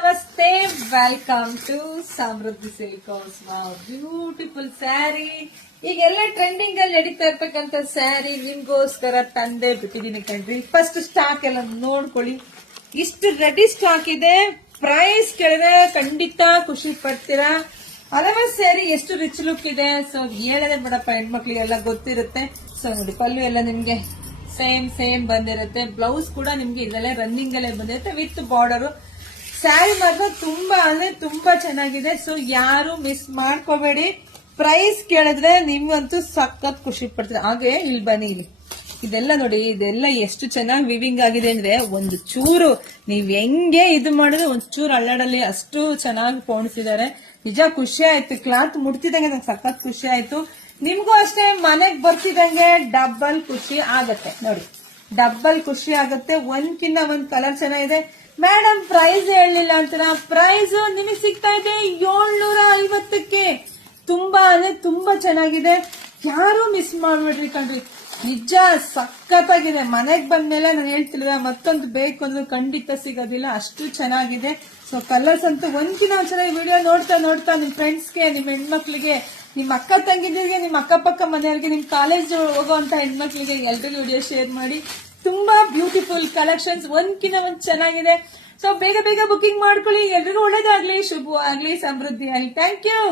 ನಮಸ್ತೆ, welcome to Samriddhi silk house. Beautiful sari ಈಗೆಲ್ಲ trending ಅಲ್ಲಿ ನಡೀತಾ ಇರ್ಬೇಕಂತ ಸ್ಯಾರಿ ನಿಮ್ಗೋಸ್ಕರ ತಂದೆ ಬಿಟ್ಟಿದೀನಿ ಕಣ್ರಿ. ಫಸ್ಟ್ ಸ್ಟಾಕ್ ಎಲ್ಲ ನೋಡ್ಕೊಳ್ಳಿ, ಇಷ್ಟು ರೆಡಿ ಸ್ಟಾಕ್ ಇದೆ. ಪ್ರೈಸ್ ಕೇಳಿದ್ರೆ ಖಂಡಿತ ಖುಷಿ ಪಡ್ತೀರಾ. ಅಲವಾ ಸ್ಯಾರಿ ಎಷ್ಟು ರಿಚ್ ಲುಕ್ ಇದೆ. ಸೊ ಹೇಳದೆ ಬಿಡಪ್ಪ, ಹೆಣ್ಮಕ್ಳಿಗೆಲ್ಲ ಗೊತ್ತಿರುತ್ತೆ. ಸೊ ನೋಡಿ, ಪಲ್ಲು ಎಲ್ಲ ನಿಮ್ಗೆ ಸೇಮ್ ಬಂದಿರುತ್ತೆ. ಬ್ಲೌಸ್ ಕೂಡ ನಿಮ್ಗೆ ಇದೆಲ್ಲ ರನ್ನಿಂಗ್ ಅಲ್ಲೇ ಬಂದಿರುತ್ತೆ ವಿತ್ ಬಾರ್ಡರ್. ಸ್ಯಾರಿ ಮಾತ್ರ ತುಂಬಾ ಅಂದ್ರೆ ತುಂಬಾ ಚೆನ್ನಾಗಿದೆ. ಸೊ ಯಾರು ಮಿಸ್ ಮಾಡ್ಕೋಬೇಡಿ. ಪ್ರೈಸ್ ಕೇಳಿದ್ರೆ ನಿಮ್ಗಂತೂ ಸಖತ್ ಖುಷಿ ಪಡ್ತೀರಾ. ಹಾಗೆ ಇಲ್ಲಿ ಬನ್ನಿ, ಇಲ್ಲಿ ಇದೆಲ್ಲ ನೋಡಿ, ಇದೆಲ್ಲ ಎಷ್ಟು ಚೆನ್ನಾಗಿ ವಿವಿಂಗ್ ಆಗಿದೆ ಅಂದ್ರೆ ಒಂದು ಚೂರು ನೀವ್ ಹೆಂಗೆ ಇದು ಮಾಡಿದ್ರೆ ಒಂದ್ ಚೂರು ಅಳ್ಳಾಡಲ್ಲಿ ಅಷ್ಟು ಚೆನ್ನಾಗಿ ಪೋಣಿಸಿದ್ದಾರೆ. ನಿಜ ಖುಷಿ ಆಯ್ತು. ಕ್ಲಾತ್ ಮುಡ್ತಿದಂಗೆ ನಂಗೆ ಸಖತ್ ಖುಷಿ ಆಯ್ತು. ನಿಮ್ಗೂ ಅಷ್ಟೇ ಮನೆಗ್ ಬರ್ತಿದಂಗೆ ಡಬಲ್ ಖುಷಿ ಆಗತ್ತೆ ನೋಡಿ, ಡಬಲ್ ಖುಷಿ ಆಗತ್ತೆ. ಒಂದ್ಕಿನ್ನ ಒಂದ್ ಕಲರ್ ಚೆನ್ನಾಗಿದೆ. ಮೇಡಮ್ ಪ್ರೈಸ್ ಹೇಳಲಿಲ್ಲ ಅಂತೀರಾ? ಪ್ರೈಸ್ ನಿಮಗೆ ಸಿಗ್ತಾ ಇದೆ 750ಕ್ಕೆ. ತುಂಬಾ ಅಂದ್ರೆ ತುಂಬಾ ಚೆನ್ನಾಗಿದೆ. ಯಾರು ಮಿಸ್ ಮಾಡ್ಬಿಡ್ರಿ ಕಣ್ರಿ, ನಿಜ ಸಖತ್ತಾಗಿದೆ. ಮನೆಗ್ ಬಂದ್ಮೇಲೆ ನಾನು ಹೇಳ್ತಿಲ್ವ, ಮತ್ತೊಂದು ಬೇಕು ಅಂದ್ರೆ ಖಂಡಿತ ಸಿಗೋದಿಲ್ಲ, ಅಷ್ಟು ಚೆನ್ನಾಗಿದೆ. ಸೊ ಕಲರ್ಸ್ ಅಂತೂ ಒಂದ್ಕಿನ ಚೆನ್ನಾಗಿ. ವಿಡಿಯೋ ನೋಡ್ತಾ ನಿಮ್ ಫ್ರೆಂಡ್ಸ್ಗೆ, ನಿಮ್ ಹೆಣ್ಮಕ್ಳಿಗೆ, ನಿಮ್ ಅಕ್ಕ ತಂಗಿದಿರಿಗೆ, ನಿಮ್ ಅಕ್ಕಪಕ್ಕ ಮನೆಯವ್ರಿಗೆ, ನಿಮ್ ಕಾಲೇಜ್ ಹೋಗುವಂತ ಹೆಣ್ಮಕ್ಳಿಗೆ ಎಲ್ರಿಗೂ ವಿಡಿಯೋ ಶೇರ್ ಮಾಡಿ. ತುಂಬಾ ಬ್ಯೂಟಿಫುಲ್ ಕಲೆಕ್ಷನ್ಸ್, ಒಂದ್ಕಿನ ಒಂದ್ ಚೆನ್ನಾಗಿದೆ. ಸೊ ಬೇಗ ಬುಕಿಂಗ್ ಮಾಡ್ಕೊಳ್ಳಿ. ಎಲ್ರಿಗೂ ಒಳ್ಳೇದಾಗ್ಲಿ, ಶುಭವಾಗ್ಲಿ, ಸಮೃದ್ಧಿ ಆಗ್ಲಿ. Thank you.